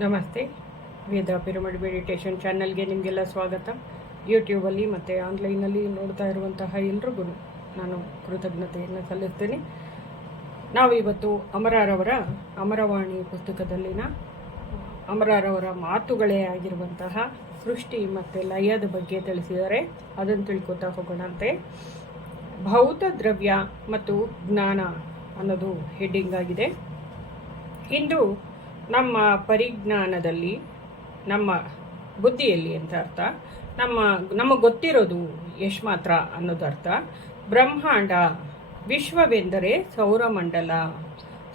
ನಮಸ್ತೆ. ವೇದ pyramid meditation ಚಾನಲ್ಗೆ ನಿಮಗೆಲ್ಲ ಸ್ವಾಗತ. ಯೂಟ್ಯೂಬಲ್ಲಿ ಮತ್ತು ಆನ್ಲೈನಲ್ಲಿ ನೋಡ್ತಾ ಇರುವಂತಹ ಎಲ್ರಿಗೂ ನಾನು ಕೃತಜ್ಞತೆಯನ್ನು ಸಲ್ಲಿಸ್ತೇನೆ. ನಾವಿವತ್ತು ಅಮರರವರ ಅಮರವಾಣಿ ಪುಸ್ತಕದಲ್ಲಿನ ಅಮರರವರ ಮಾತುಗಳೇ ಆಗಿರುವಂತಹ ಸೃಷ್ಟಿ ಮತ್ತು ಲಯದ ಬಗ್ಗೆ ತಿಳಿಸಿದ್ದಾರೆ ಅದನ್ನು ತಿಳ್ಕೊತಾ ಹೋಗೋಣಂತೆ. ಭೌತ ದ್ರವ್ಯ ಮತ್ತು ಜ್ಞಾನ ಅನ್ನೋದು ಹೆಡ್ಡಿಂಗ್ ಆಗಿದೆ. ಇಂದು ನಮ್ಮ ಪರಿಜ್ಞಾನದಲ್ಲಿ, ನಮ್ಮ ಬುದ್ಧಿಯಲ್ಲಿ ಅಂತ ಅರ್ಥ. ನಮ್ಮ, ನಮಗೆ ಗೊತ್ತಿರೋದು ಎಷ್ಟು ಮಾತ್ರ ಅನ್ನೋದು ಅರ್ಥ. ಬ್ರಹ್ಮಾಂಡ ವಿಶ್ವವೆಂದರೆ ಸೌರಮಂಡಲ.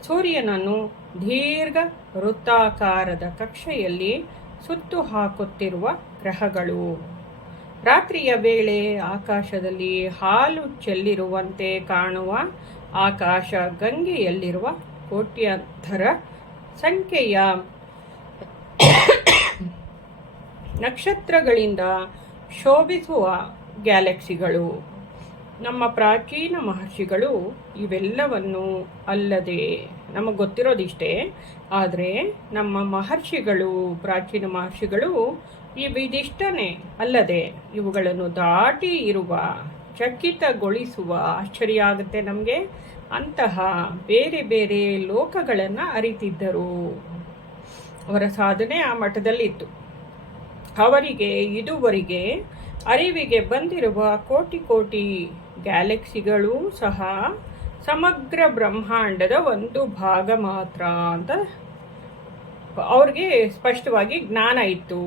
ಸೂರ್ಯನನ್ನು ದೀರ್ಘ ವೃತ್ತಾಕಾರದ ಕಕ್ಷೆಯಲ್ಲಿ ಸುತ್ತು ಹಾಕುತ್ತಿರುವ ಗ್ರಹಗಳು. ರಾತ್ರಿಯ ವೇಳೆ ಆಕಾಶದಲ್ಲಿ ಹಾಲು ಚೆಲ್ಲಿರುವಂತೆ ಕಾಣುವ ಆಕಾಶ ಗಂಗೆಯಲ್ಲಿರುವ ಕೋಟ್ಯಾಂತರ ಸಂಖ್ಯೆಯ ನಕ್ಷತ್ರಗಳಿಂದ ಶೋಭಿಸುವ ಗ್ಯಾಲಕ್ಸಿಗಳು. ನಮ್ಮ ಪ್ರಾಚೀನ ಮಹರ್ಷಿಗಳು ಇವೆಲ್ಲವನ್ನು ಅಲ್ಲದೆ, ನಮಗೆ ಗೊತ್ತಿರೋದಿಷ್ಟೇ, ಆದರೆ ನಮ್ಮ ಮಹರ್ಷಿಗಳು, ಪ್ರಾಚೀನ ಮಹರ್ಷಿಗಳು ಈ ಇವಿದಿಷ್ಟನೇ ಅಲ್ಲದೆ ಇವುಗಳನ್ನು ದಾಟಿ ಇರುವ, ಚಕಿತಗೊಳಿಸುವ ಆಶ್ಚರ್ಯ ಆಗುತ್ತೆ ನಮಗೆ. ಅಂತಹ ಬೇರೆ ಬೇರೆ ಲೋಕಗಳನ್ನು ಅರಿತಿದ್ದರು. ಅವರ ಸಾಧನೆ ಆ ಮಠದಲ್ಲಿತ್ತು. ಅವರಿಗೆ, ಇದುವರೆಗೆ ಅರಿವಿಗೆ ಬಂದಿರುವ ಕೋಟಿ ಕೋಟಿ ಗ್ಯಾಲಕ್ಸಿಗಳು ಸಹ ಸಮಗ್ರ ಬ್ರಹ್ಮಾಂಡದ ಒಂದು ಭಾಗ ಮಾತ್ರ ಅಂತ ಅವ್ರಿಗೆ ಸ್ಪಷ್ಟವಾಗಿ ಜ್ಞಾನ ಇತ್ತು.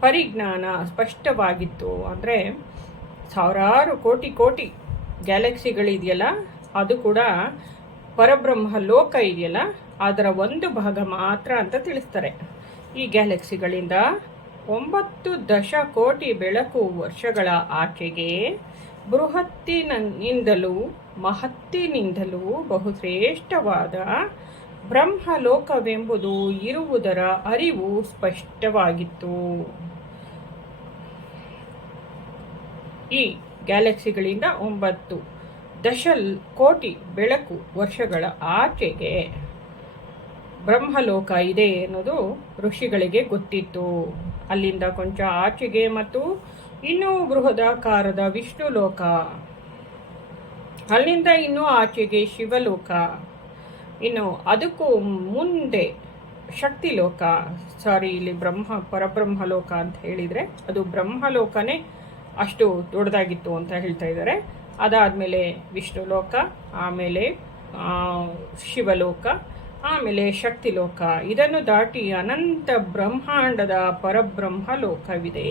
ಪರಿಜ್ಞಾನ ಸ್ಪಷ್ಟವಾಗಿತ್ತು. ಅಂದರೆ ಸಾವಿರಾರು ಕೋಟಿ ಕೋಟಿ ಗ್ಯಾಲಕ್ಸಿಗಳಿದೆಯಲ್ಲ ಅದು ಕೂಡ ಪರಬ್ರಹ್ಮ ಲೋಕ ಇದೆಯಲ್ಲ, ಅದರ ಒಂದು ಭಾಗ ಮಾತ್ರ ಅಂತ ತಿಳಿಸ್ತಾರೆ. ಈ ಗ್ಯಾಲಕ್ಸಿಗಳಿಂದ ಒಂಬತ್ತು ದಶ ಕೋಟಿ ಬೆಳಕು ವರ್ಷಗಳ ಆಕೆಗೆ ಬೃಹತ್ತಿನಿಂದಲೂ ಮಹತ್ತಿನಿಂದಲೂ ಬಹುಶ್ರೇಷ್ಠವಾದ ಬ್ರಹ್ಮಲೋಕವೆಂಬುದು ಇರುವುದರ ಅರಿವು ಸ್ಪಷ್ಟವಾಗಿತ್ತು. ಈ ಗ್ಯಾಲಕ್ಸಿಗಳಿಂದ ಒಂಬತ್ತು ದಶ ಕೋಟಿ ಬೆಳಕು ವರ್ಷಗಳ ಆಚೆಗೆ. ಬ್ರಹ್ಮಲೋಕ ಇದೆ ಅನ್ನೋದು ಋಷಿಗಳಿಗೆ ಗೊತ್ತಿತ್ತು. ಅಲ್ಲಿಂದ ಕೊಂಚ ಆಚೆಗೆ ಮತ್ತು ಇನ್ನೂ ಬೃಹದಾಕಾರದ ವಿಷ್ಣು ಲೋಕ ಅಲ್ಲಿಂದ ಇನ್ನೂ ಆಚೆಗೆ ಶಿವಲೋಕ. ಇನ್ನು ಅದಕ್ಕೂ ಮುಂದೆ ಶಕ್ತಿ ಲೋಕ ಸಾರಿ, ಇಲ್ಲಿ ಬ್ರಹ್ಮ ಪರಬ್ರಹ್ಮ ಲೋಕ ಅಂತ ಹೇಳಿದರೆ ಅದು ಬ್ರಹ್ಮಲೋಕನೇ ಅಷ್ಟು ದೊಡ್ಡದಾಗಿತ್ತು ಅಂತ ಹೇಳ್ತಾ ಇದ್ದಾರೆ. ಅದಾದಮೇಲೆ ವಿಷ್ಣು ಲೋಕ ಆಮೇಲೆ ಶಿವಲೋಕ, ಆಮೇಲೆ ಶಕ್ತಿ ಲೋಕ ಇದನ್ನು ದಾಟಿ ಅನಂತ ಬ್ರಹ್ಮಾಂಡದ ಪರಬ್ರಹ್ಮ ಲೋಕವಿದೆ.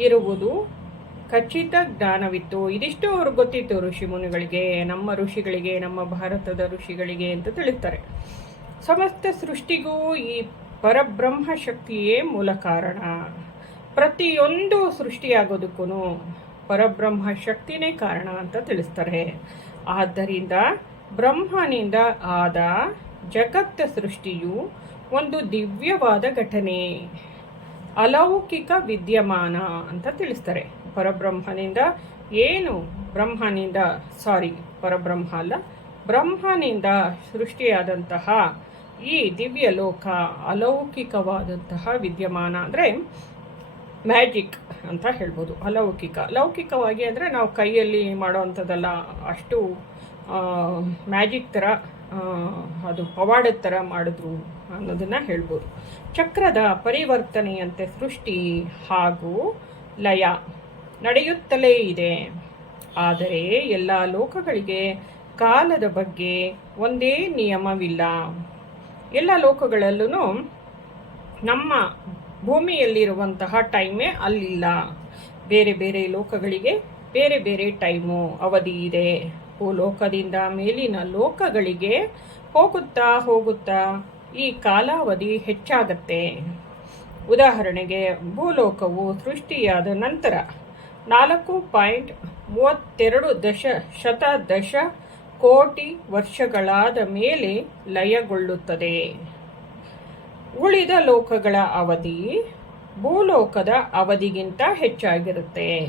ಇರುವುದು ಖಚಿತ ಜ್ಞಾನವಿತ್ತು. ಇದಿಷ್ಟು ಅವ್ರಿಗೆ ಗೊತ್ತಿತ್ತು ಋಷಿ ಮುನಿಗಳಿಗೆ, ನಮ್ಮ ಋಷಿಗಳಿಗೆ, ನಮ್ಮ ಭಾರತದ ಋಷಿಗಳಿಗೆ ಅಂತ ತಿಳಿಸ್ತಾರೆ. ಸಮಸ್ತ ಸೃಷ್ಟಿಗೂ ಈ ಪರಬ್ರಹ್ಮ ಶಕ್ತಿಯೇ ಮೂಲ ಕಾರಣ. ಪ್ರತಿಯೊಂದು ಸೃಷ್ಟಿಯಾಗೋದಕ್ಕೂ ಪರಬ್ರಹ್ಮ ಶಕ್ತಿನೇ ಕಾರಣ ಅಂತ ತಿಳಿಸ್ತಾರೆ. ಆದ್ದರಿಂದ ಬ್ರಹ್ಮನಿಂದ ಆದ ಜಗತ್ತ ಸೃಷ್ಟಿಯು ಒಂದು ದಿವ್ಯವಾದ ಘಟನೆ, ಅಲೌಕಿಕ ವಿದ್ಯಮಾನ ಅಂತ ತಿಳಿಸ್ತಾರೆ. ಪರಬ್ರಹ್ಮನಿಂದ ಏನು? ಬ್ರಹ್ಮನಿಂದ ಸಾರಿ ಪರಬ್ರಹ್ಮ ಅಲ್ಲ, ಬ್ರಹ್ಮನಿಂದ ಸೃಷ್ಟಿಯಾದಂತಹ ಈ ದಿವ್ಯ ಲೋಕ ಅಲೌಕಿಕವಾದಂತಹ ವಿದ್ಯಮಾನ ಅಂದರೆ ಮ್ಯಾಜಿಕ್ ಅಂತ ಹೇಳ್ಬೋದು, ಅಲೌಕಿಕ. ಲೌಕಿಕವಾಗಿ ಅಂದರೆ ನಾವು ಕೈಯಲ್ಲಿ ಮಾಡೋವಂಥದ್ದೆಲ್ಲ, ಅಷ್ಟು ಮ್ಯಾಜಿಕ್ ಥರ ಅದು ಪವಾಡದ ಥರ ಮಾಡಿದ್ರು ಅನ್ನೋದನ್ನು ಹೇಳ್ಬೋದು. ಚಕ್ರದ ಪರಿವರ್ತನೆಯಂತೆ ಸೃಷ್ಟಿ ಹಾಗೂ ಲಯ ನಡೆಯುತ್ತಲೇ ಇದೆ. ಆದರೆ ಎಲ್ಲ ಲೋಕಗಳಿಗೆ ಕಾಲದ ಬಗ್ಗೆ ಒಂದೇ ನಿಯಮವಿಲ್ಲ. ಎಲ್ಲ ಲೋಕಗಳಲ್ಲೂ ನಮ್ಮ ಭೂಮಿಯಲ್ಲಿರುವಂತಹ ಟೈಮೇ ಅಲ್ಲಿಲ್ಲ. ಬೇರೆ ಬೇರೆ ಲೋಕಗಳಿಗೆ ಬೇರೆ ಬೇರೆ ಟೈಮು ಅವಧಿ ಇದೆ. ಭೂಲೋಕದಿಂದ ಮೇಲಿನ ಲೋಕಗಳಿಗೆ ಹೋಗುತ್ತಾ ಹೋಗುತ್ತಾ ಈ ಕಾಲಾವಧಿ ಹೆಚ್ಚಾಗತ್ತೆ. ಉದಾಹರಣೆಗೆ, ಭೂಲೋಕವು ಸೃಷ್ಟಿಯಾದ ನಂತರ ನಾಲ್ಕು ಪಾಯಿಂಟ್ ಮೂವತ್ತೆರಡು ದಶ ಶತ ದಶ ಕೋಟಿ ವರ್ಷಗಳಾದ ಮೇಲೆ ಲಯಗೊಳ್ಳುತ್ತದೆ. ಉಳಿದ ಲೋಕಗಳ ಅವಧಿ ಭೂಲೋಕದ ಅವಧಿಗಿಂತ ಹೆಚ್ಚಾಗಿರುತ್ತೆ.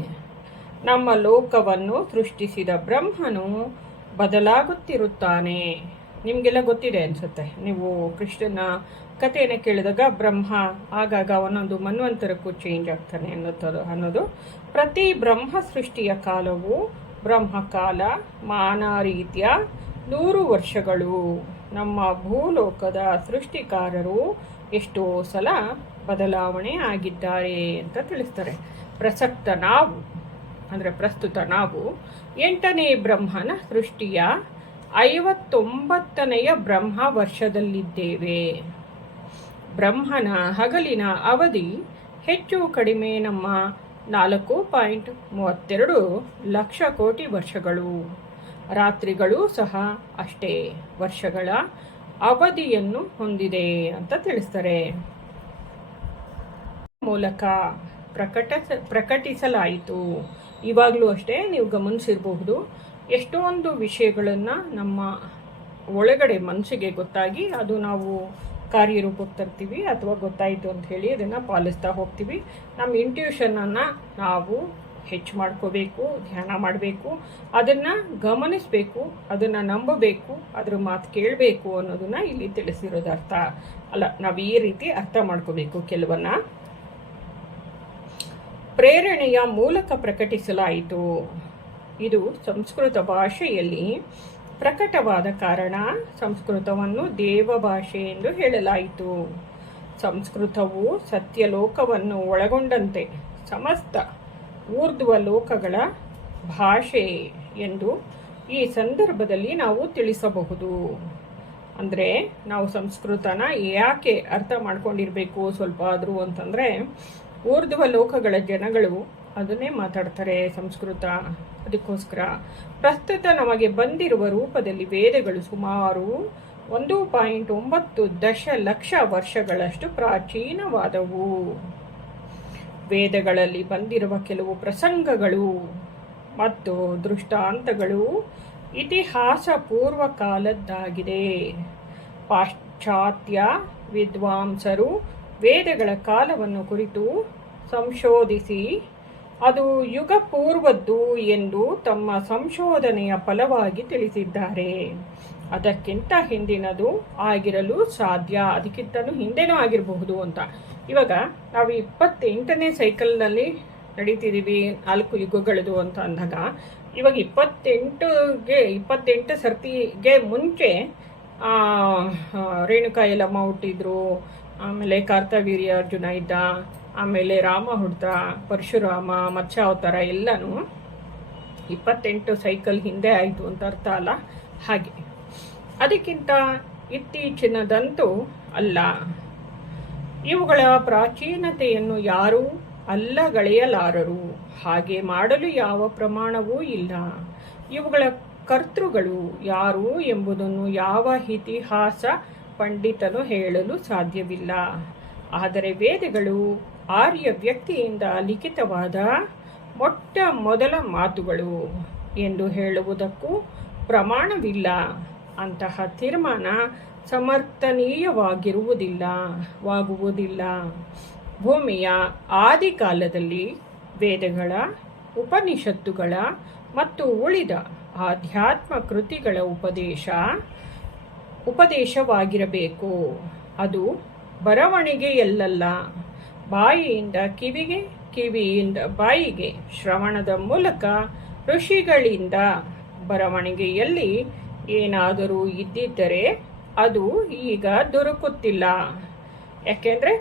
ನಮ್ಮ ಲೋಕವನ್ನು ಸೃಷ್ಟಿಸಿದ ಬ್ರಹ್ಮನು ಬದಲಾಗುತ್ತಿರುತ್ತಾನೆ. ನಿಮಗೆಲ್ಲ ಗೊತ್ತಿದೆ ಅನಿಸುತ್ತೆ. ನೀವು ಕೃಷ್ಣನ ಕಥೆಯನ್ನು ಕೇಳಿದಾಗ ಬ್ರಹ್ಮ, ಆಗಾಗ ಅವನೊಂದು ಮನ್ವಂತರಕ್ಕೂ ಚೇಂಜ್ ಆಗ್ತಾನೆ ಅನ್ನೋದು ಅನ್ನೋದು. ಪ್ರತಿ ಬ್ರಹ್ಮ ಸೃಷ್ಟಿಯ ಕಾಲವು ಬ್ರಹ್ಮಕಾಲ ಮಾನ ರೀತಿಯ ನೂರು ವರ್ಷಗಳು. ನಮ್ಮ ಭೂಲೋಕದ ಸೃಷ್ಟಿಕಾರರು ಎಷ್ಟೋ ಸಲ ಬದಲಾವಣೆ ಆಗಿದ್ದಾರೆ ಅಂತ ತಿಳಿಸ್ತಾರೆ. ಪ್ರಸಕ್ತ ನಾವು, ಅಂದರೆ ಪ್ರಸ್ತುತ ನಾವು, ಎಂಟನೇ ಬ್ರಹ್ಮನ ಸೃಷ್ಟಿಯ ಐವತ್ತೊಂಬತ್ತನೆಯ ಬ್ರಹ್ಮ ವರ್ಷದಲ್ಲಿದ್ದೇವೆ. ಬ್ರಹ್ಮನ ಹಗಲಿನ ಅವಧಿ ಹೆಚ್ಚು ಕಡಿಮೆ ನಮ್ಮ ನಾಲ್ಕು ಪಾಯಿಂಟ್ ಮೂವತ್ತೆರಡು ಲಕ್ಷ ಕೋಟಿ ವರ್ಷಗಳು. ರಾತ್ರಿಗಳು ಸಹ ಅಷ್ಟೇ ವರ್ಷಗಳ ಅವಧಿಯನ್ನು ಹೊಂದಿದೆ ಅಂತ ತಿಳಿಸ್ತಾರೆ. ಮೂಲಕ ಪ್ರಕಟ ಪ್ರಕಟಿಸಲಾಯಿತು. ಇವಾಗಲೂ ಅಷ್ಟೇ ನೀವು ಗಮನಿಸಿರಬಹುದು, ಎಷ್ಟೊಂದು ವಿಷಯಗಳನ್ನು ನಮ್ಮ ಒಳಗಡೆ ಮನಸ್ಸಿಗೆ ಗೊತ್ತಾಗಿ ಅದು ನಾವು ಕಾರ್ಯರೂಪಕ್ಕೆ ತರ್ತೀವಿ ಅಥವಾ ಗೊತ್ತಾಯಿತು ಅಂತ ಹೇಳಿ ಅದನ್ನು ಪಾಲಿಸ್ತಾ ಹೋಗ್ತೀವಿ. ನಮ್ಮ ಇಂಟ್ಯೂಷನನ್ನು ನಾವು ಹೆಚ್ಚು ಮಾಡ್ಕೋಬೇಕು, ಧ್ಯಾನ ಮಾಡಬೇಕು, ಅದನ್ನು ಗಮನಿಸಬೇಕು, ಅದನ್ನು ನಂಬಬೇಕು, ಅದ್ರ ಮಾತು ಕೇಳಬೇಕು ಅನ್ನೋದನ್ನು ಇಲ್ಲಿ ತಿಳಿಸಿರೋದು ಅರ್ಥ. ಅಲ್ಲ, ನಾವು ಈ ರೀತಿ ಅರ್ಥ ಮಾಡ್ಕೋಬೇಕು ಕೆಲವನ್ನ. ಪ್ರೇರಣೆಯ ಮೂಲಕ ಪ್ರಕಟಿಸಲಾಯಿತು. ಇದು ಸಂಸ್ಕೃತ ಭಾಷೆಯಲ್ಲಿ ಪ್ರಕಟವಾದ ಕಾರಣ. ಸಂಸ್ಕೃತವನ್ನು ದೇವ ಭಾಷೆ ಎಂದು ಹೇಳಲಾಯಿತು. ಸಂಸ್ಕೃತವು ಸತ್ಯಲೋಕವನ್ನು ಒಳಗೊಂಡಂತೆ, ಸಮಸ್ತ ಊರ್ಧ್ವ ಲೋಕಗಳ ಭಾಷೆ ಎಂದು ಈ ಸಂದರ್ಭದಲ್ಲಿ ನಾವು ತಿಳಿಸಬಹುದು. ಅಂದರೆ ನಾವು ಸಂಸ್ಕೃತನ ಯಾಕೆ ಅರ್ಥ ಮಾಡ್ಕೊಂಡಿರಬೇಕು ಸ್ವಲ್ಪ ಆದರೂ ಅಂತಂದರೆ, ಊರ್ಧ್ವ ಲೋಕಗಳ ಜನಗಳು ಅದನ್ನೇ ಮಾತಾಡ್ತಾರೆ ಸಂಸ್ಕೃತ. ಅದಕ್ಕೋಸ್ಕರ ಪ್ರಸ್ತುತ ನಮಗೆ ಬಂದಿರುವ ರೂಪದಲ್ಲಿ ವೇದಗಳು ಸುಮಾರು ಒಂದು ಪಾಯಿಂಟ್ ಒಂಬತ್ತು ದಶಲಕ್ಷ ವರ್ಷಗಳಷ್ಟು ಪ್ರಾಚೀನವಾದವು. ವೇದಗಳಲ್ಲಿ ಬಂದಿರುವ ಕೆಲವು ಪ್ರಸಂಗಗಳು ಮತ್ತು ದೃಷ್ಟಾಂತಗಳು ಇತಿಹಾಸ ಪೂರ್ವ ಕಾಲದ್ದಾಗಿದೆ ಪಾಶ್ಚಾತ್ಯ ವಿದ್ವಾಂಸರು ವೇದಗಳ ಕಾಲವನ್ನು ಕುರಿತು ಸಂಶೋಧಿಸಿ, ಅದು ಯುಗ ಪೂರ್ವದ್ದು ಎಂದು ತಮ್ಮ ಸಂಶೋಧನೆಯ ಫಲವಾಗಿ ತಿಳಿಸಿದ್ದಾರೆ. ಅದಕ್ಕಿಂತ ಹಿಂದಿನದು ಆಗಿರಲು ಸಾಧ್ಯ, ಅದಕ್ಕಿಂತಲೂ ಹಿಂದೆನೂ ಆಗಿರಬಹುದು ಅಂತ. ಇವಾಗ ನಾವು ಇಪ್ಪತ್ತೆಂಟನೇ ಸೈಕಲ್ನಲ್ಲಿ ನಡೀತಿದ್ದೀವಿ ನಾಲ್ಕು ಯುಗಗಳದು ಅಂತ ಅಂದಾಗ, ಇವಾಗ ಇಪ್ಪತ್ತೆಂಟುಗೆ, ಇಪ್ಪತ್ತೆಂಟು ಸರ್ತಿಗೆ ಮುಂಚೆ ರೇಣುಕಾ ಎಲ್ಲಮ್ಮ ಹುಟ್ಟಿದ್ರು, ಆಮೇಲೆ ಕಾರ್ತವೀರ್ಯ ಅರ್ಜುನ ಇದ್ದ, ಆಮೇಲೆ ರಾಮ ಹುಡ್ತ ಪರಶುರಾಮ ಮತ್ಸ್ಯಾವತಾರ ಎಲ್ಲನೂ ಇಪ್ಪತ್ತೆಂಟು ಸೈಕಲ್ ಹಿಂದೆ ಆಯಿತು ಅಂತ ಅರ್ಥ ಅಲ್ಲ? ಹಾಗೆ. ಅದಕ್ಕಿಂತ ಇತ್ತೀಚಿನದಂತೂ ಅಲ್ಲ. ಇವುಗಳ ಪ್ರಾಚೀನತೆಯನ್ನು ಯಾರೂ ಅಲ್ಲಗಳೆಯಲಾರರು. ಹಾಗೆ ಮಾಡಲು ಯಾವ ಪ್ರಮಾಣವೂ ಇಲ್ಲ. ಇವುಗಳ ಕರ್ತೃಗಳು ಯಾರು ಎಂಬುದನ್ನು ಯಾವ ಇತಿಹಾಸ ಪಂಡಿತನು ಹೇಳಲು ಸಾಧ್ಯವಿಲ್ಲ. ಆದರೆ ವೇದಗಳು ಆರ್ಯ ವ್ಯಕ್ತಿಯಿಂದ ಲಿಖಿತವಾದ ಮೊಟ್ಟ ಮೊದಲ ಮಾತುಗಳು ಎಂದು ಹೇಳುವುದಕ್ಕೂ ಪ್ರಮಾಣವಿಲ್ಲ. ಅಂತಹ ತೀರ್ಮಾನ ಸಮರ್ಥನೀಯವಾಗಿರುವುದಿಲ್ಲ, ವಾಗುವುದಿಲ್ಲ. ಭೂಮಿಯ ಆದಿಕಾಲದಲ್ಲಿ ವೇದಗಳ, ಉಪನಿಷತ್ತುಗಳ ಮತ್ತು ಉಳಿದ ಆಧ್ಯಾತ್ಮ ಕೃತಿಗಳ ಉಪದೇಶ, ಉಪದೇಶವಾಗಿರಬೇಕು. ಅದು ಬರವಣಿಗೆಯಲ್ಲ ಬಾಯಿಯಿಂದ ಕಿವಿಗೆ, ಕಿವಿಯಿಂದ ಬಾಯಿಗೆ ಶ್ರವಣದ ಮೂಲಕ ಋಷಿಗಳಿಂದ ಬರವಣಿಗೆಯಲ್ಲಿ ಏನಾದರೂ ಇದ್ದಿದ್ದರೆ ಅದು ಈಗ ದೊರಕುತ್ತಿಲ್ಲ. ಯಾಕೆಂದರೆ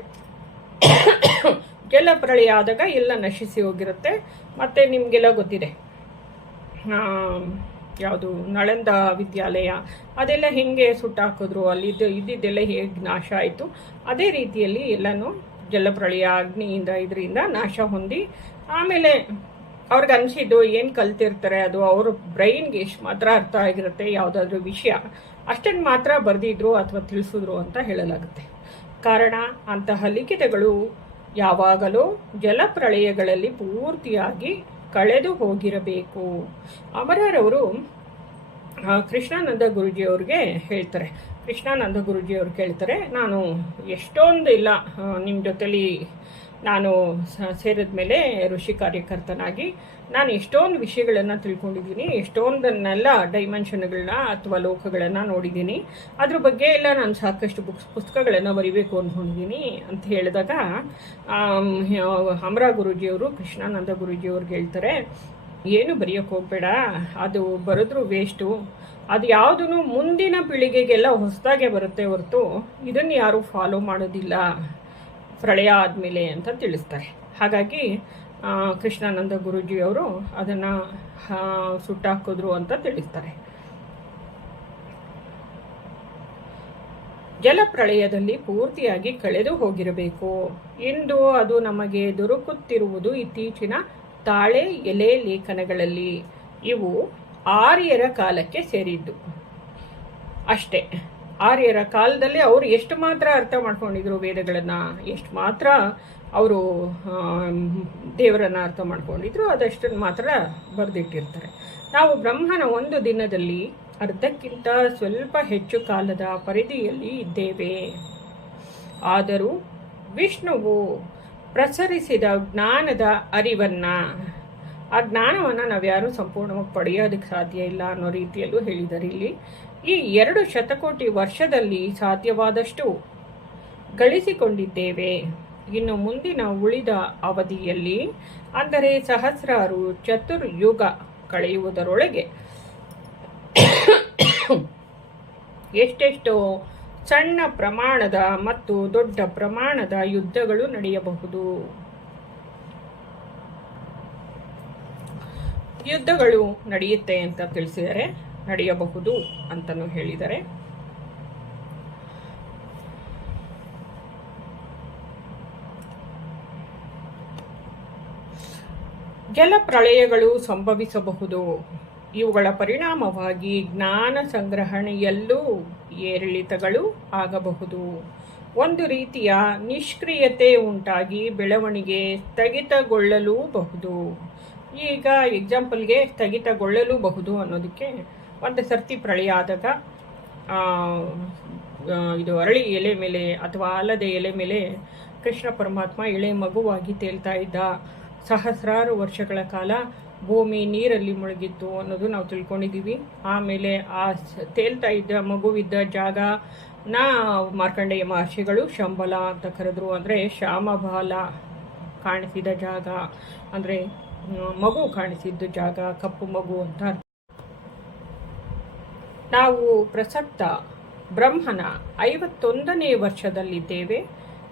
ಜಲಪ್ರಳಯ ಆದಾಗ ಎಲ್ಲ ನಶಿಸಿ ಹೋಗಿರುತ್ತೆ, ಮತ್ತು ನಿಮಗೆಲ್ಲ ಗೊತ್ತಿದೆ. ಯಾವುದು ನಳಂದ ವಿದ್ಯಾಲಯ, ಅದೆಲ್ಲ ಹೆಂಗೆ ಸುಟ್ಟಾಕಿದ್ರು ಅಲ್ಲಿದ್ದು ಇದ್ದಿದ್ದೆಲ್ಲ ಹೇಗೆ ನಾಶ ಆಯಿತು. ಅದೇ ರೀತಿಯಲ್ಲಿ ಎಲ್ಲನೂ ಜಲಪ್ರಳಯ ಅಗ್ನಿಯಿಂದ, ಇದರಿಂದ ನಾಶ ಹೊಂದಿ, ಆಮೇಲೆ ಅವ್ರಿಗೆ ಅನಿಸಿದ್ದು ಏನು ಕಲ್ತಿರ್ತಾರೆ, ಅದು ಅವ್ರ ಬ್ರೈನ್ಗೆ ಎಷ್ಟು ಮಾತ್ರ ಅರ್ಥ ಆಗಿರುತ್ತೆ, ಯಾವುದಾದ್ರೂ ವಿಷಯ. ಅಷ್ಟನ್ನು ಮಾತ್ರ ಬರೆದಿದ್ರು ಅಥವಾ ತಿಳಿಸಿದ್ರು ಅಂತ ಹೇಳಲಾಗುತ್ತೆ. ಕಾರಣ, ಅಂತಹ ಲಿಖಿತಗಳು ಯಾವಾಗಲೂ ಜಲಪ್ರಳಯಗಳಲ್ಲಿ ಪೂರ್ತಿಯಾಗಿ ಕಳೆದು ಹೋಗಿರಬೇಕು. ಅಮರರವರು ಕೃಷ್ಣಾನಂದ ಗುರುಜಿಯವ್ರಿಗೆ ಹೇಳ್ತಾರೆ. ಕೃಷ್ಣಾನಂದ ಗುರುಜಿಯವ್ರು ಕೇಳ್ತಾರೆ, ನಾನು ಎಷ್ಟೊಂದು ಇಲ್ಲ ನಿಮ್ಮ ಜೊತೆಲಿ ನಾನು ಸೇರಿದ ಮೇಲೆ ಋಷಿ ಕಾರ್ಯಕರ್ತನಾಗಿ ನಾನು ಎಷ್ಟೊಂದು ವಿಷಯಗಳನ್ನು ತಿಳ್ಕೊಂಡಿದ್ದೀನಿ, ಎಷ್ಟೊಂದನ್ನೆಲ್ಲ ಡೈಮೆನ್ಷನ್ಗಳನ್ನ ಅಥವಾ ಲೋಕಗಳನ್ನು ನೋಡಿದ್ದೀನಿ. ಅದ್ರ ಬಗ್ಗೆ ಎಲ್ಲ ನಾನು ಸಾಕಷ್ಟು ಬುಕ್ಸ್, ಪುಸ್ತಕಗಳನ್ನು ಬರಿಬೇಕು ಅಂದ್ಕೊಂಡಿದ್ದೀನಿ ಅಂತ ಹೇಳಿದಾಗ ಅಮರ ಗುರುಜಿಯವರು, ಕೃಷ್ಣಾನಂದ ಗುರುಜಿಯವ್ರಿಗೆ ಹೇಳ್ತಾರೆ, ಏನು ಬರೆಯೋಕೆ ಹೋಗ್ಬೇಡ, ಅದು ಬರೆದ್ರೂ ವೇಸ್ಟು ಅದು ಯಾವುದೂ ಮುಂದಿನ ಪೀಳಿಗೆಗೆಲ್ಲ ಹೊಸದಾಗೆ ಬರುತ್ತೆ ಹೊರತು ಇದನ್ನು ಯಾರೂ ಫಾಲೋ ಮಾಡೋದಿಲ್ಲ. ಪ್ರಳಯ ಆದಮೇಲೆ ಅಂತ ತಿಳಿಸ್ತಾರೆ. ಹಾಗಾಗಿ ಕೃಷ್ಣಾನಂದ ಗುರುಜಿಯವರು ಅದನ್ನು ಸುಟ್ಟಾಕಿದ್ರು ಅಂತ ತಿಳಿಸ್ತಾರೆ. ಜಲಪ್ರಳಯದಲ್ಲಿ ಪೂರ್ತಿಯಾಗಿ ಕಳೆದು ಹೋಗಿರಬೇಕು. ಇಂದು ಅದು ನಮಗೆ ದೊರಕುತ್ತಿರುವುದು ಇತ್ತೀಚಿನ ತಾಳೆ ಎಲೆ ಲೇಖನಗಳಲ್ಲಿ. ಇವು ಆರ್ಯರ ಕಾಲಕ್ಕೆ ಸೇರಿದ್ದು. ಅಷ್ಟೇ. ಆರ್ಯರ ಕಾಲದಲ್ಲಿ ಅವರು ಎಷ್ಟು ಮಾತ್ರ ಅರ್ಥ ಮಾಡ್ಕೊಂಡಿದ್ರು ವೇದಗಳನ್ನು, ಎಷ್ಟು ಮಾತ್ರ ಅವರು ದೇವರನ್ನ ಅರ್ಥ ಮಾಡ್ಕೊಂಡಿದ್ರು ಅದಷ್ಟನ್ನು ಮಾತ್ರ ಬರೆದಿಟ್ಟಿರ್ತಾರೆ. ನಾವು ಬ್ರಹ್ಮನ ಒಂದು ದಿನದಲ್ಲಿ ಅರ್ಧಕ್ಕಿಂತ ಸ್ವಲ್ಪ ಹೆಚ್ಚು ಕಾಲದ ಪರಿಧಿಯಲ್ಲಿ ಇದ್ದೇವೆ. ಆದರೂ ವಿಷ್ಣುವು ಪ್ರಸರಿಸಿದ ಜ್ಞಾನದ ಅರಿವನ್ನು, ಆ ಜ್ಞಾನವನ್ನು ನಾವು ಯಾರೂ ಸಂಪೂರ್ಣವಾಗಿ ಪಡೆಯೋದಕ್ಕೆ ಸಾಧ್ಯ ಇಲ್ಲ ಅನ್ನೋ ರೀತಿಯಲ್ಲೂ ಹೇಳಿದ್ದಾರೆ ಇಲ್ಲಿ. ಈ ಎರಡು ಶತಕೋಟಿ ವರ್ಷದಲ್ಲಿ ಸಾಧ್ಯವಾದಷ್ಟು ಗಳಿಸಿಕೊಂಡಿದ್ದೇವೆ. ಇನ್ನು ಮುಂದಿನ ಉಳಿದ ಅವಧಿಯಲ್ಲಿ ಅಂದರೆ ಸಹಸ್ರಾರು ಚತುರ್ಯುಗ ಕಳೆಯುವುದರೊಳಗೆ ಎಷ್ಟೆಷ್ಟೋ ಸಣ್ಣ ಪ್ರಮಾಣದ ಮತ್ತು ದೊಡ್ಡ ಪ್ರಮಾಣದ ಯುದ್ಧಗಳು ನಡೆಯಬಹುದು. ಯುದ್ಧಗಳು ನಡೆಯುತ್ತೆ ಅಂತ ತಿಳಿಸಿದರೆ ನಡೆಯಬಹುದು ಅಂತಲೂ ಹೇಳಿದ್ದಾರೆ ಜಲಪ್ರಳಯಗಳು ಸಂಭವಿಸಬಹುದು. ಇವುಗಳ ಪರಿಣಾಮವಾಗಿ ಜ್ಞಾನ ಸಂಗ್ರಹಣೆಯಲ್ಲೂ ಏರಿಳಿತಗಳು ಆಗಬಹುದು. ಒಂದು ರೀತಿಯ ನಿಷ್ಕ್ರಿಯತೆ ಉಂಟಾಗಿ ಬೆಳವಣಿಗೆ ಸ್ಥಗಿತಗೊಳ್ಳಲೂಬಹುದು. ಈಗ ಎಕ್ಸಾಂಪಲ್ಗೆ ಸ್ಥಗಿತಗೊಳ್ಳಲೂಬಹುದು ಅನ್ನೋದಕ್ಕೆ ಒಂದು ಸರ್ತಿ ಪ್ರಳಯ ಆದಾಗ ಇದು ಅರಳಿ ಎಲೆ ಮೇಲೆ ಅಥವಾ ಅಲ್ಲದೆ ಎಲೆ ಮೇಲೆ ಕೃಷ್ಣ ಪರಮಾತ್ಮ ಎಳೆ ಮಗುವಾಗಿ ತೇಲ್ತಾ ಇದ್ದ ಸಹಸ್ರಾರು ವರ್ಷಗಳ ಕಾಲ ಭೂಮಿ ನೀರಲ್ಲಿ ಮುಳುಗಿತ್ತು ಅನ್ನೋದು ನಾವು ತಿಳ್ಕೊಂಡಿದ್ದೀವಿ. ಆಮೇಲೆ ಆ ತೇಲ್ತಾ ಇದ್ದ ಮಗುವಿದ್ದ ಜಾಗ ನಾ ಮಾರ್ಕಂಡೇಯ ಮಹರ್ಷಿಗಳು ಶಂಬಲ ಅಂತ ಕರೆದ್ರು. ಅಂದರೆ ಶ್ಯಾಮಬಾಲ ಕಾಣಿಸಿದ ಜಾಗ. ಅಂದರೆ ಮಗು ಕಾಣಿಸಿದ್ದು ಜಾಗ, ಕಪ್ಪು ಮಗು ಅಂತ ನಾವು ಪ್ರಸಕ್ತ ಬ್ರಹ್ಮನ ಐವತ್ತೊಂದನೇ ವರ್ಷದಲ್ಲಿದ್ದೇವೆ.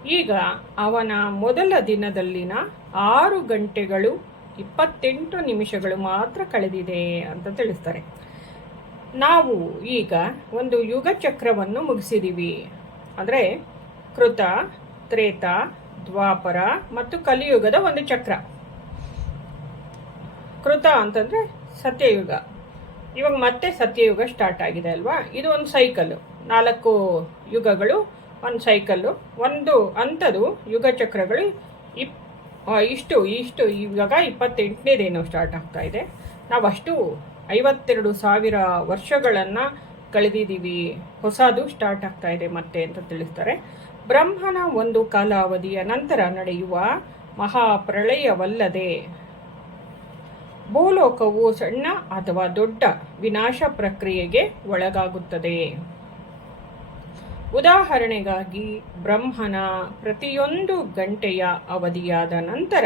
ಈಗ ಅವನ ಮೊದಲ ದಿನದಲ್ಲಿನ ಆರು ಗಂಟೆಗಳು ಇಪ್ಪತ್ತೆಂಟು ನಿಮಿಷಗಳು ಮಾತ್ರ ಕಳೆದಿದೆ ಅಂತ ತಿಳಿಸ್ತಾರೆ. ನಾವು ಈಗ ಒಂದು ಯುಗ ಚಕ್ರವನ್ನು ಮುಗಿಸಿದ್ದೀವಿ. ಅಂದರೆ ಕೃತ, ತ್ರೇತ, ದ್ವಾಪರ ಮತ್ತು ಕಲಿಯುಗದ ಒಂದು ಚಕ್ರ. ಕೃತ ಅಂತಂದರೆ ಸತ್ಯಯುಗ. ಇವಾಗ ಮತ್ತೆ ಸತ್ಯಯುಗ ಸ್ಟಾರ್ಟ್ ಆಗಿದೆ ಅಲ್ವಾ? ಇದು ಒಂದು ಸೈಕಲ್ಲು ನಾಲ್ಕು ಯುಗಗಳು, ಒಂದು ಸೈಕಲ್ಲು ಒಂದು ಅಂಥದ್ದು ಯುಗ ಚಕ್ರಗಳು ಇಪ್ ಇಷ್ಟು ಇಷ್ಟು ಇವಾಗ ಇಪ್ಪತ್ತೆಂಟನೇದೇನೋ ಸ್ಟಾರ್ಟ್ ಆಗ್ತಾ ಇದೆ. ನಾವು ಅಷ್ಟು ಐವತ್ತೆರಡು ಸಾವಿರ ವರ್ಷಗಳನ್ನು ಕಳೆದಿದ್ದೀವಿ. ಹೊಸದು ಸ್ಟಾರ್ಟ್ ಆಗ್ತಾ ಇದೆ ಮತ್ತೆ ಅಂತ ತಿಳಿಸ್ತಾರೆ. ಬ್ರಹ್ಮನ ಒಂದು ಕಾಲಾವಧಿಯ ನಂತರ ನಡೆಯುವ ಮಹಾಪ್ರಳಯವಲ್ಲದೆ ಭೂಲೋಕವು ಸಣ್ಣ ಅಥವಾ ದೊಡ್ಡ ವಿನಾಶ ಪ್ರಕ್ರಿಯೆಗೆ ಒಳಗಾಗುತ್ತದೆ. ಉದಾಹರಣೆಗಾಗಿ, ಬ್ರಹ್ಮನ ಪ್ರತಿಯೊಂದು ಗಂಟೆಯ ಅವಧಿಯಾದ ನಂತರ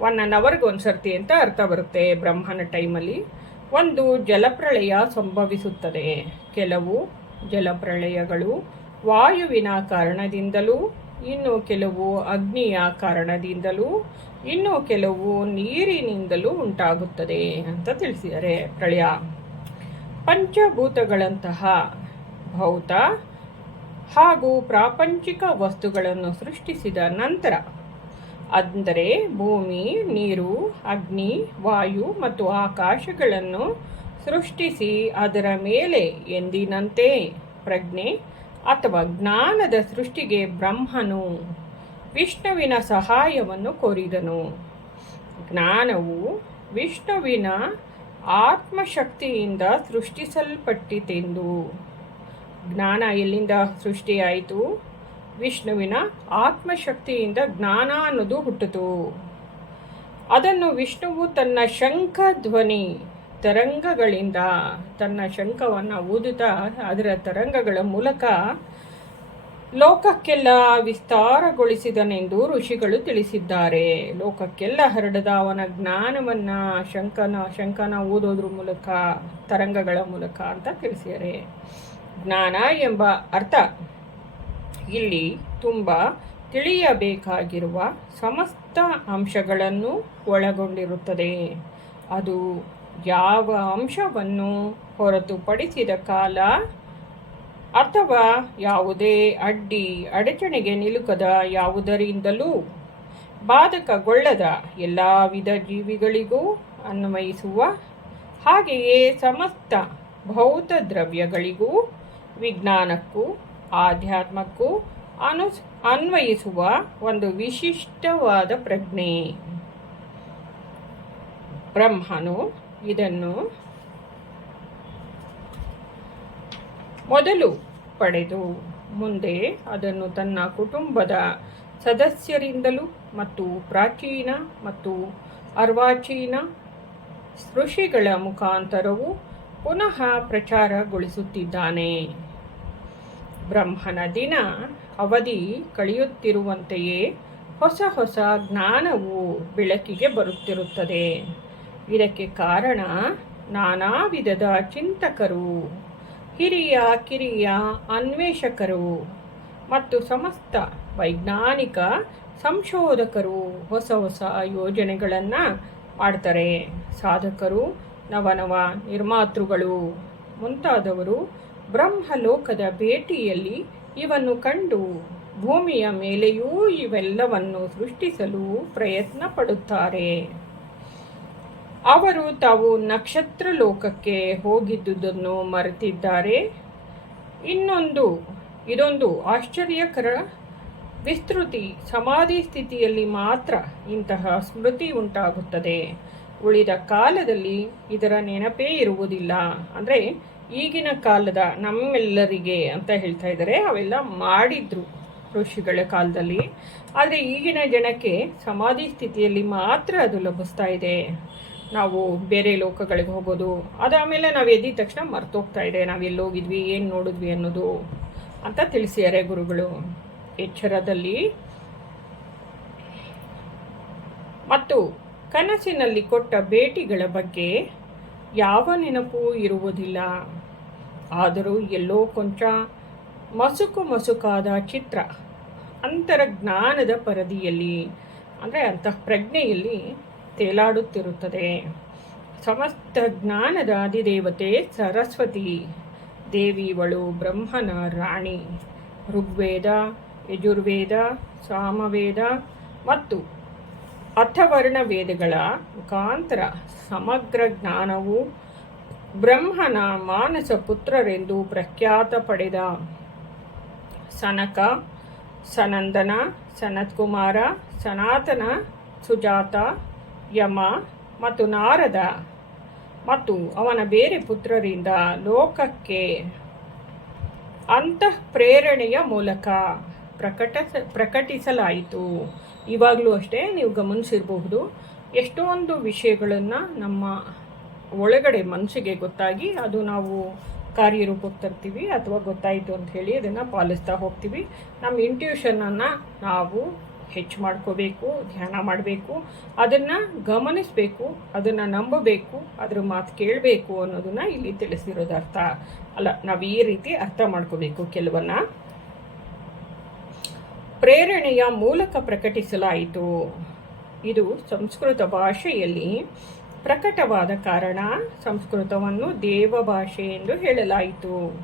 ಒನ್ ಅನ್ ಅವರ್ಗೆ ಅಂತ ಅರ್ಥ ಬರುತ್ತೆ. ಬ್ರಹ್ಮನ ಟೈಮಲ್ಲಿ ಒಂದು ಜಲಪ್ರಳಯ ಸಂಭವಿಸುತ್ತದೆ. ಕೆಲವು ಜಲಪ್ರಳಯಗಳು ವಾಯುವಿನ ಕಾರಣದಿಂದಲೂ, ಇನ್ನು ಕೆಲವು ಅಗ್ನಿಯ ಕಾರಣದಿಂದಲೂ, ಇನ್ನು ಕೆಲವು ನೀರಿನಿಂದಲೂ ಉಂಟಾಗುತ್ತದೆ ಅಂತ ತಿಳಿಸಿದ್ದಾರೆ ಪ್ರಳಯ. ಪಂಚಭೂತಗಳಂತಹ ಭೌತ ಹಾಗೂ ಪ್ರಾಪಂಚಿಕ ವಸ್ತುಗಳನ್ನು ಸೃಷ್ಟಿಸಿದ ನಂತರ, ಅಂದರೆ ಭೂಮಿ, ನೀರು, ಅಗ್ನಿ, ವಾಯು ಮತ್ತು ಆಕಾಶಗಳನ್ನು ಸೃಷ್ಟಿಸಿ ಅದರ ಮೇಲೆ ಎಂದಿನಂತೆ ಪ್ರಜ್ಞೆ ಅಥವಾ ಜ್ಞಾನದ ಸೃಷ್ಟಿಗೆ ಬ್ರಹ್ಮನು ವಿಷ್ಣುವಿನ ಸಹಾಯವನ್ನು ಕೋರಿದನು. ಜ್ಞಾನವು ವಿಷ್ಣುವಿನ ಆತ್ಮಶಕ್ತಿಯಿಂದ ಸೃಷ್ಟಿಸಲ್ಪಟ್ಟಿತೆಂದು. ಜ್ಞಾನ ಎಲ್ಲಿಂದ ಸೃಷ್ಟಿಯಾಯಿತು? ವಿಷ್ಣುವಿನ ಆತ್ಮಶಕ್ತಿಯಿಂದ ಜ್ಞಾನ ಅನ್ನೋದು ಹುಟ್ಟಿತು. ಅದನ್ನು ವಿಷ್ಣುವು ತನ್ನ ಶಂಖ ಧ್ವನಿ ತರಂಗಗಳಿಂದ ತನ್ನ ಶಂಖವನ್ನು ಊದುತ್ತಾ ಅದರ ತರಂಗಗಳ ಮೂಲಕ ಲೋಕಕ್ಕೆಲ್ಲ ವಿಸ್ತಾರಗೊಳಿಸಿದನೆಂದು ಋಷಿಗಳು ತಿಳಿಸಿದ್ದಾರೆ. ಲೋಕಕ್ಕೆಲ್ಲ ಹರಡದ ಅವನ ಜ್ಞಾನವನ್ನ ಶಂಕನ ಶಂಕನ ಓದೋದ್ರ ಮೂಲಕ, ತರಂಗಗಳ ಮೂಲಕ ಅಂತ ತಿಳಿಸಿದರೆ ಜ್ಞಾನ ಎಂಬ ಅರ್ಥ ಇಲ್ಲಿ ತುಂಬ ತಿಳಿಯಬೇಕಾಗಿರುವ ಸಮಸ್ತ ಅಂಶಗಳನ್ನು ಒಳಗೊಂಡಿರುತ್ತದೆ. ಅದು ಯಾವ ಅಂಶವನ್ನು ಹೊರತುಪಡಿಸಿದ ಕಾಲ ಅಥವಾ ಯಾವುದೇ ಅಡ್ಡಿ ಅಡಚಣೆಗೆ ನಿಲುಕದ ಯಾವುದರಿಂದಲೂ ಬಾಧಕಗೊಳ್ಳದ ಎಲ್ಲ ವಿಧ ಜೀವಿಗಳಿಗೂ ಅನ್ವಯಿಸುವ ಹಾಗೆಯೇ ಸಮಸ್ತ ಭೌತ ದ್ರವ್ಯಗಳಿಗೂ, ವಿಜ್ಞಾನಕ್ಕೂ, ಆಧ್ಯಾತ್ಮಕ್ಕೂ ಅನು ಅನ್ವಯಿಸುವ ಒಂದು ವಿಶಿಷ್ಟವಾದ ಪ್ರಜ್ಞೆ. ಬ್ರಹ್ಮನು ಇದನ್ನು ಮೊದಲು ಪಡೆದು ಮುಂದೆ ಅದನ್ನು ತನ್ನ ಕುಟುಂಬದ ಸದಸ್ಯರಿಂದಲೂ ಮತ್ತು ಪ್ರಾಚೀನ ಮತ್ತು ಅರ್ವಾಚೀನ ಋಷಿಗಳ ಮುಖಾಂತರವೂ ಪುನಃ ಪ್ರಚಾರಗೊಳಿಸುತ್ತಿದ್ದಾನೆ. ಬ್ರಹ್ಮನ ದಿನ ಅವಧಿ ಕಳೆಯುತ್ತಿರುವಂತೆಯೇ ಹೊಸ ಹೊಸ ಜ್ಞಾನವು ಬೆಳಕಿಗೆ ಬರುತ್ತಿರುತ್ತದೆ. ಇದಕ್ಕೆ ಕಾರಣ ನಾನಾ ವಿಧದ ಚಿಂತಕರು. ಹಿರಿಯ ಕಿರಿಯ ಅನ್ವೇಷಕರು ಮತ್ತು ಸಮಸ್ತ ವೈಜ್ಞಾನಿಕ ಸಂಶೋಧಕರು ಹೊಸ ಹೊಸ ಯೋಜನೆಗಳನ್ನು ಮಾಡ್ತಾರೆ. ಸಾಧಕರು ನವನವ ನಿರ್ಮಾತೃಗಳು. ಮುಂತಾದವರು ಬ್ರಹ್ಮಲೋಕದ ಭೇಟಿಯಲ್ಲಿ ಇವನ್ನು ಕಂಡು ಭೂಮಿಯ ಮೇಲೆಯೂ ಇವೆಲ್ಲವನ್ನು ಸೃಷ್ಟಿಸಲು ಪ್ರಯತ್ನ ಪಡುತ್ತಾರೆ. ಅವರು ತಾವು ನಕ್ಷತ್ರ ಲೋಕಕ್ಕೆ ಹೋಗಿದ್ದುದನ್ನು ಮರೆತಿದ್ದಾರೆ. ಇನ್ನೊಂದು, ಇದೊಂದು ಆಶ್ಚರ್ಯಕರ ವಿಸ್ತೃತಿ. ಸಮಾಧಿ ಸ್ಥಿತಿಯಲ್ಲಿ ಮಾತ್ರ ಇಂತಹ ಸ್ಮೃತಿ ಉಂಟಾಗುತ್ತದೆ. ಉಳಿದ ಕಾಲದಲ್ಲಿ ಇದರ ನೆನಪೇ ಇರುವುದಿಲ್ಲ. ಅಂದರೆ ಈಗಿನ ಕಾಲದ ನಮ್ಮೆಲ್ಲರಿಗೆ ಅಂತ ಹೇಳ್ತಾ ಇದ್ದಾರೆ. ಅವೆಲ್ಲ ಮಾಡಿದ್ರು ಋಷಿಗಳ ಕಾಲದಲ್ಲಿ. ಆದರೆ ಈಗಿನ ಜನಕ್ಕೆ ಸಮಾಧಿ ಸ್ಥಿತಿಯಲ್ಲಿ ಮಾತ್ರ ಅದು ಲಭಿಸ್ತಾ ಇದೆ. ನಾವು ಬೇರೆ ಲೋಕಗಳಿಗೆ ಹೋಗೋದು, ಅದಾದಮೇಲೆ ನಾವು ಎದ್ದಿದ ತಕ್ಷಣ ಮರ್ತೋಗ್ತಾ ಇದೆ, ನಾವು ಎಲ್ಲೋಗಿದ್ವಿ, ಏನು ನೋಡಿದ್ವಿ ಅನ್ನೋದು ಅಂತ ತಿಳಿಸಿದ್ದಾರೆ ಗುರುಗಳು. ಎಚ್ಚರದಲ್ಲಿ. ಮತ್ತು ಕನಸಿನಲ್ಲಿ ಕೊಟ್ಟ ಭೇಟಿಗಳ ಬಗ್ಗೆ ಯಾವ ನೆನಪು ಇರುವುದಿಲ್ಲ. ಆದರೂ ಎಲ್ಲೋ ಕೊಂಚ ಮಸುಕು ಮಸುಕಾದ ಚಿತ್ರ, ಅಂತರಜ್ಞಾನದ ಪರದಿಯಲ್ಲಿ ಅಂದರೆ ಪ್ರಜ್ಞೆಯಲ್ಲಿ ತೇಲಾಡುತ್ತಿರುತ್ತದೆ. ಸಮಸ್ತ ಜ್ಞಾನದ ಅಧಿದೇವತೆ ಸರಸ್ವತಿ ದೇವಿವಳು ಬ್ರಹ್ಮನ ರಾಣಿ. ಋಗ್ವೇದ, ಯಜುರ್ವೇದ, ಸಾಮವೇದ ಮತ್ತು ಅಥವರ್ಣ ವೇದಗಳ ಮುಖಾಂತರ ಸಮಗ್ರ ಜ್ಞಾನವು ಬ್ರಹ್ಮನ ಮಾನಸ ಪುತ್ರರೆಂದು ಪ್ರಖ್ಯಾತ ಪಡೆದ. ಸನಕ, ಸನಂದನ, ಸನತ್ಕುಮಾರ, ಸನಾತನ, ಸುಜಾತ ಯಮ ಮತ್ತು ನಾರದ ಮತ್ತು ಅವನ ಬೇರೆ ಪುತ್ರರಿಂದ ಲೋಕಕ್ಕೆ ಅಂತಃ ಪ್ರೇರಣೆಯ ಮೂಲಕ ಪ್ರಕಟ ಪ್ರಕಟಿಸಲಾಯಿತು. ಇವಾಗಲೂ ಅಷ್ಟೇ ನೀವು ಗಮನಿಸಿರಬಹುದು, ಎಷ್ಟೊಂದು ವಿಷಯಗಳನ್ನು ನಮ್ಮ ಒಳಗಡೆ ಮನಸ್ಸಿಗೆ ಗೊತ್ತಾಗಿ ಅದು ನಾವು ಕಾರ್ಯರೂಪಕ್ಕೆ ತರ್ತೀವಿ ಅಥವಾ ಗೊತ್ತಾಯಿತು ಅಂತ ಹೇಳಿ ಅದನ್ನು ಪಾಲಿಸ್ತಾ ಹೋಗ್ತೀವಿ. ನಮ್ಮ ಇಂಟ್ಯೂಷನನ್ನು ನಾವು ಹೆಚ್ಚು ಮಾಡ್ಕೋಬೇಕು, ಧ್ಯಾನ ಮಾಡಬೇಕು, ಅದನ್ನು ಗಮನಿಸಬೇಕು, ಅದನ್ನು ನಂಬಬೇಕು, ಅದ್ರ ಮಾತು ಕೇಳಬೇಕು ಅನ್ನೋದನ್ನು ಇಲ್ಲಿ ತಿಳಿಸಿರೋದು ಅರ್ಥ. ಅಲ್ಲ, ನಾವು ಈ ರೀತಿ ಅರ್ಥ ಮಾಡ್ಕೋಬೇಕು ಕೆಲವನ್ನ. ಪ್ರೇರಣೆಯ ಮೂಲಕ ಪ್ರಕಟಿಸಲಾಯಿತು. ಇದು ಸಂಸ್ಕೃತ ಭಾಷೆಯಲ್ಲಿ ಪ್ರಕಟವಾದ ಕಾರಣ. ಸಂಸ್ಕೃತವನ್ನು ದೇವ ಭಾಷೆ ಎಂದು ಹೇಳಲಾಯಿತು.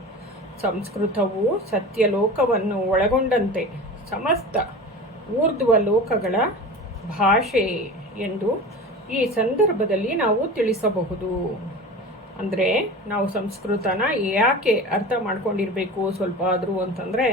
ಸಂಸ್ಕೃತವು ಸತ್ಯಲೋಕವನ್ನು ಒಳಗೊಂಡಂತೆ, ಸಮಸ್ತ ಊರ್ಧ್ವ ಲೋಕಗಳ ಭಾಷೆ ಎಂದು ಈ ಸಂದರ್ಭದಲ್ಲಿ ನಾವು ತಿಳಿಸಬಹುದು. ಅಂದರೆ ನಾವು ಸಂಸ್ಕೃತನ ಯಾಕೆ ಅರ್ಥ ಮಾಡ್ಕೊಂಡಿರಬೇಕು ಸ್ವಲ್ಪ ಆದರೂ ಅಂತಂದರೆ